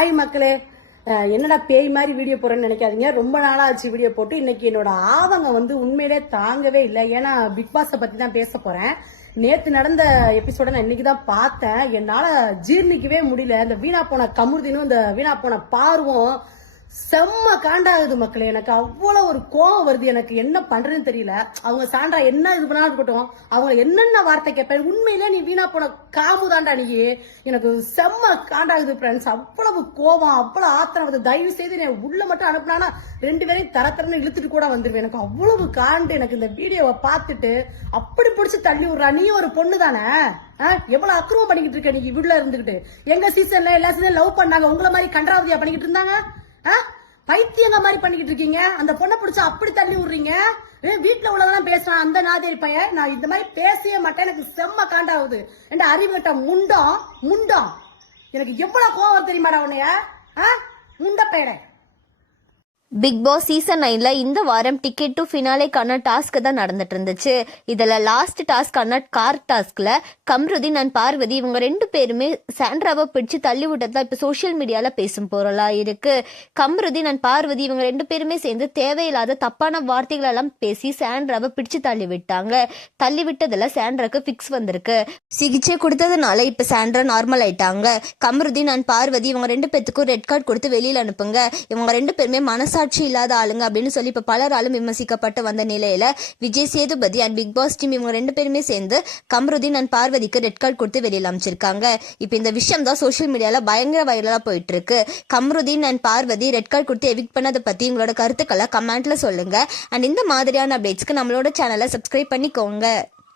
Hi மக்களே, என்னடா பேய் மாதிரி வீடியோ போறேன்னு நினைக்காதீங்க. ரொம்ப நாளா ஆச்சு வீடியோ போட்டு. இன்னைக்கு என்னோட ஆதங்கம் வந்து உண்மையிலே தாங்கவே இல்லை. ஏன்னா பிக் பாஸை பத்தி தான் பேச போறேன். நேத்து நடந்த எபிசோட நான் இன்னைக்கு தான் பார்த்தேன். என்னால ஜீர்ணிக்கவே முடியல. இந்த வீணா போன கமுருதினும் இந்த வீணா போன பார்வும் செம்ம காண்டாகுது மக்களே. எனக்கு அவ்வளவு ஒரு கோவம் வருது. எனக்கு என்ன பண்றதுன்னு தெரியல. அவங்க சாண்டா என்ன இது பண்ணா இருக்கட்டும், அவங்க என்னென்ன வார்த்தை கேட்பேன். உண்மையிலே நீ வீணா போன காமுதாண்டா நீ. எனக்கு செம்ம காண்டாகுது ஃப்ரெண்ட்ஸ். அவ்வளவு கோவம், அவ்வளவு ஆத்திரம் வருது. தயவு செய்து நான் உள்ள மட்டும் அனுப்புனா 2 பேரையும் தரத்தரன்னு இழுத்துட்டு கூட வந்துருவேன். எனக்கு அவ்வளவு காண்டு. எனக்கு இந்த வீடியோவை பார்த்துட்டு அப்படி பிடிச்சி தள்ளி விடுறா. நீ ஒரு பொண்ணு தானே, எவ்வளவு அக்கிரமம் பண்ணிக்கிட்டு இருக்க நீ வீட்டுல இருந்துகிட்டு. எங்க சீசன்ல எல்லா சீசன் லவ் பண்ணாங்க, உங்களை மாதிரி கன்றாவதியா பண்ணிக்கிட்டு இருந்தாங்க. பைத்தியங்க மாதிரி பண்ணிக்கிட்டு இருக்கீங்க. அந்த பொண்ணை பிடிச்சா அப்படி தள்ளி விடுறீங்க. வீட்டுல உள்ளதெல்லாம் பேசுறான் அந்த நாதேரி பையன். நான் இந்த மாதிரி பேசவே மாட்டேன். எனக்கு செம்ம காண்டாகுது. என்ற அறிவுகிட்ட முண்டம் எனக்கு எவ்வளவு கோவம் தெரியுமாடா உன்னைய முண்ட பேட. பிக் பாஸ் சீசன் 9ல இந்த வாரம் டிக்கெட் டு ஃபினாலேக்கான டாஸ்க் தான் நடந்துட்டு இருந்துச்சு. இதுல லாஸ்ட் டாஸ்கான கார் டாஸ்க்ல கம்ருதீன் அண்ட் பார்வதி இவங்க 2 பேருமே சாண்ட்ராவை பிடிச்சு தள்ளி விட்டதா இப்ப சோசியல் மீடியால பேசும் பொருளா இருக்கு. கம்ருதீன் அண்ட் பார்வதி இவங்க 2 பேருமே சேர்ந்து தேவையில்லாத தப்பான வார்த்தைகள் எல்லாம் பேசி சாண்ட்ராவை பிடிச்சு தள்ளி விட்டாங்க. தள்ளி விட்டதுல சாண்ட்ராக்கு பிக்ஸ் வந்திருக்கு. சிகிச்சை கொடுத்ததுனால இப்ப சாண்ட்ரா நார்மல் ஆயிட்டாங்க. கம்ருதீன் அண்ட் பார்வதி இவங்க 2 பேத்துக்கும் ரெட் கார்டு கொடுத்து வெளியில அனுப்புங்க. இவங்க 2 பேருமே மனசாட்சி இல்லாத ஆளுங்க அப்படின்னு சொல்லி இப்ப பலராலும் விமர்சிக்கப்பட்டு வந்த நிலையில Vijay Sethupathi and Bigg Boss team இவங்க 2 பேருமே சேர்ந்து கம்ருதீன் அண்ட் பார்வதிக்கு ரெட் கார்டு கொடுத்து வெளியில அமைச்சிருக்காங்க. இப்ப இந்த விஷயம் தான் சோசியல் மீடியால பயங்கர வைரலா போயிட்டு இருக்கு. Kamruddin and Parvathi red card கொடுத்து எவிக்ட் பண்ணதை பத்தி உங்களோட கருத்துக்களை கமெண்ட்ல சொல்லுங்க. அண்ட் இந்த மாதிரியான அப்டேட்ஸ்க்கு நம்மளோட சேனலை சப்ஸ்கிரைப் பண்ணிக்கோங்க.